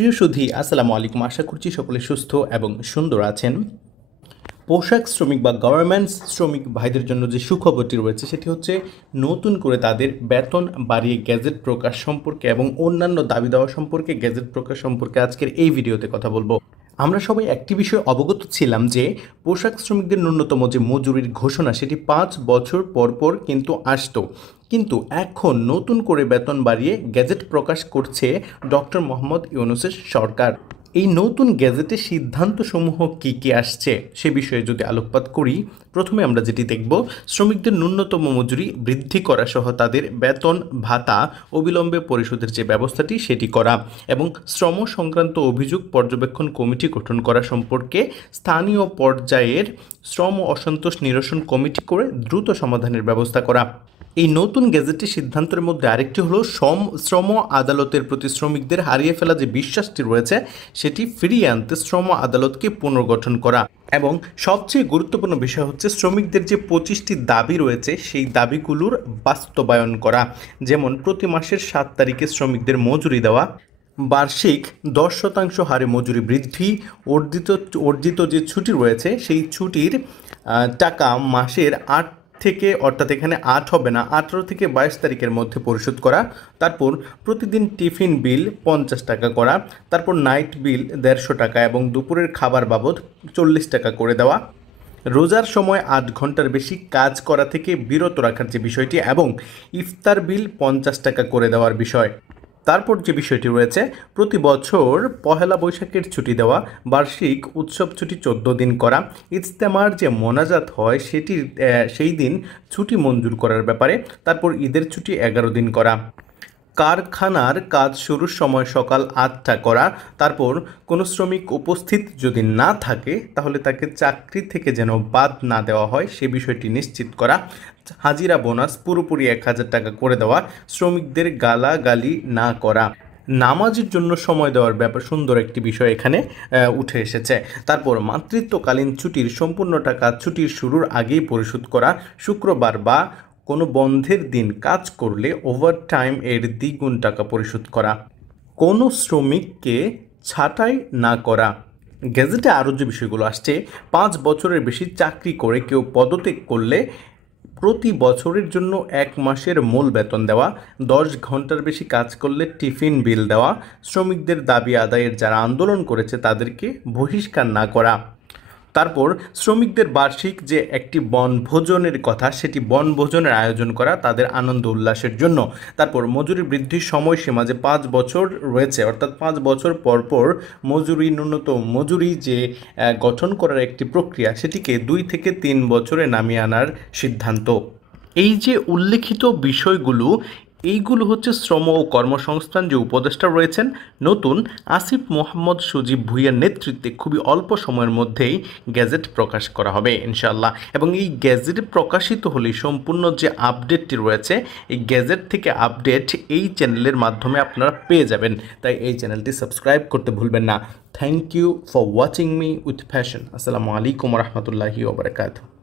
প্রিয় সুধী, আসসালামু আলাইকুম। আশা করছি সকলে সুস্থ এবং সুন্দর আছেন। পোশাক শ্রমিক বা গভর্নমেন্টস শ্রমিক ভাইদের জন্য যে সুখবরটি রয়েছে, সেটি হচ্ছে নতুন করে তাদের বেতন বাড়িয়ে গ্যাজেট প্রকাশ সম্পর্কে এবং অন্যান্য দাবি দেওয়া সম্পর্কে গ্যাজেট প্রকাশ সম্পর্কে আজকের এই ভিডিওতে কথা বলব। আমরা সবাই একটি বিষয়ে অবগত ছিলাম যে পোশাক শ্রমিকদের ন্যূনতম যে মজুরির ঘোষণা, সেটি পাঁচ বছর পর পর কিন্তু আসত। কিন্তু এখন নতুন করে বেতন বাড়িয়ে গ্যাজেট প্রকাশ করছে ডক্টর মোহাম্মদ ইউনুসের সরকার। এই নতুন গ্যাজেটের সিদ্ধান্তসমূহ কী কী আসছে সে বিষয়ে যদি আলোকপাত করি, প্রথমে আমরা যেটি দেখব, শ্রমিকদের ন্যূনতম মজুরি বৃদ্ধি করা সহ তাদের বেতন, ভাতা, অবিলম্বে পরিশোধের যে ব্যবস্থাটি সেটি করা এবং শ্রম সংক্রান্ত অভিযোগ পর্যবেক্ষণ কমিটি গঠন করা সম্পর্কে স্থানীয় পর্যায়ের শ্রম অসন্তোষ নিরসন কমিটি করে দ্রুত সমাধানের ব্যবস্থা করা। এই নতুন গেজেটের সিদ্ধান্তের মধ্যে আরেকটি হলো শ্রম শ্রম আদালতের প্রতি শ্রমিকদের হারিয়ে ফেলা যে বিশ্বাসটি রয়েছে, সেটি ফিরিয়ে আনতে শ্রম আদালতকে পুনর্গঠন করা। এবং সবচেয়ে গুরুত্বপূর্ণ বিষয় হচ্ছে শ্রমিকদের যে পঁচিশটি দাবি রয়েছে, সেই দাবিগুলোর বাস্তবায়ন করা। যেমন, প্রতি মাসের সাত তারিখে শ্রমিকদের মজুরি দেওয়া, বার্ষিক দশ শতাংশ হারে মজুরি বৃদ্ধি, অর্জিত অর্জিত যে ছুটি রয়েছে, সেই ছুটির টাকা মাসের আট থেকে, অর্থাৎ এখানে আট হবে না, আঠারো থেকে বাইশ তারিখের মধ্যে পরিশোধ করা। তারপর প্রতিদিন টিফিন বিল পঞ্চাশ টাকা করা, তারপর নাইট বিল দেড়শো টাকা এবং দুপুরের খাবার বাবদ চল্লিশ টাকা করে দেওয়া। রোজার সময় আট ঘণ্টার বেশি কাজ করা থেকে বিরত রাখার যে বিষয়টি এবং ইফতার বিল পঞ্চাশ টাকা করে দেওয়ার বিষয়। তারপর যে বিষয়টি রয়েছে, প্রতি বছর পহেলা বৈশাখের ছুটি দেওয়া, বার্ষিক উৎসব ছুটি চোদ্দ দিন করা, ইজতেমার যে মোনাজাত হয় সেটির সেই দিন ছুটি মঞ্জুর করার ব্যাপারে, তারপর ঈদের ছুটি এগারো দিন করা। কারখানার কাজ শুরুর সময় সকাল আটটা করা, তারপর কোনো শ্রমিক উপস্থিত যদি না থাকে, তাহলে তাকে চাকরি থেকে যেন বাদ না দেওয়া হয়, সে বিষয়টি নিশ্চিত করা। হাজিরা বোনাস পুরোপুরি এক হাজার টাকা করে দেওয়া, শ্রমিকদের গালাগালি না করা। নামাজের জন্য সময় দেওয়ার ব্যাপার সুন্দর একটি বিষয় এখানে উঠে এসেছে। তারপর মাতৃত্বকালীন ছুটির, সম্পূর্ণ টাকা ছুটির শুরুর আগেই পরিশোধ করা, শুক্রবার বা কোনো বন্ধের দিন কাজ করলে ওভারটাইম এর দ্বিগুণ টাকা পরিশোধ করা। কোনো শ্রমিককে ছাঁটাই না করা। গেজেটে আরও যে বিষয়গুলো আসছে, পাঁচ বছরের বেশি চাকরি করে কেউ পদত্যাগ করলে প্রতি বছরের জন্য এক মাসের মূল বেতন দেওয়া, দশ ঘণ্টার বেশি কাজ করলে টিফিন বিল দেওয়া, শ্রমিকদের দাবি আদায়ের যারা আন্দোলন করেছে তাদেরকে বহিষ্কার না করা। তারপর শ্রমিকদের বার্ষিক যে একটি বনভোজনের কথা, সেটি বনভোজনের আয়োজন করা তাদের আনন্দ উল্লাসের জন্য। তারপর মজুরি বৃদ্ধির সময়সীমা যে পাঁচ বছর রয়েছে, অর্থাৎ পাঁচ বছর পর পর মজুরি, ন্যূনতম মজুরি যে গঠন করার একটি প্রক্রিয়া, সেটিকে দুই থেকে তিন বছরে নামিয়ে আনার সিদ্ধান্ত। এই যে উল্লেখিত বিষয়গুলো এইগুলো হচ্ছে শ্রম ও কর্মসংস্থান যে উপদেষ্টা রয়েছেন, নতুন আসিফ মোহাম্মদ সুজিব ভুইয়ার নেতৃত্বে খুবই অল্প সময়ের মধ্যেই গ্যাজেট প্রকাশ করা হবে ইনশাল্লাহ এবং এই গ্যাজেট প্রকাশিত হলে সম্পূর্ণ যে আপডেটটি রয়েছে, এই গ্যাজেট থেকে আপডেট এই চ্যানেলের মাধ্যমে আপনারা পেয়ে যাবেন। তাই এই চ্যানেলটি সাবস্ক্রাইব করতে ভুলবেন না। Thank you for watching me with fashion আসসালামু আলাইকুম রহমতুল্লাহি ওবরাকাতু